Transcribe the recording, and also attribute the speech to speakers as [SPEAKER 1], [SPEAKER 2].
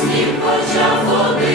[SPEAKER 1] сніг почав один,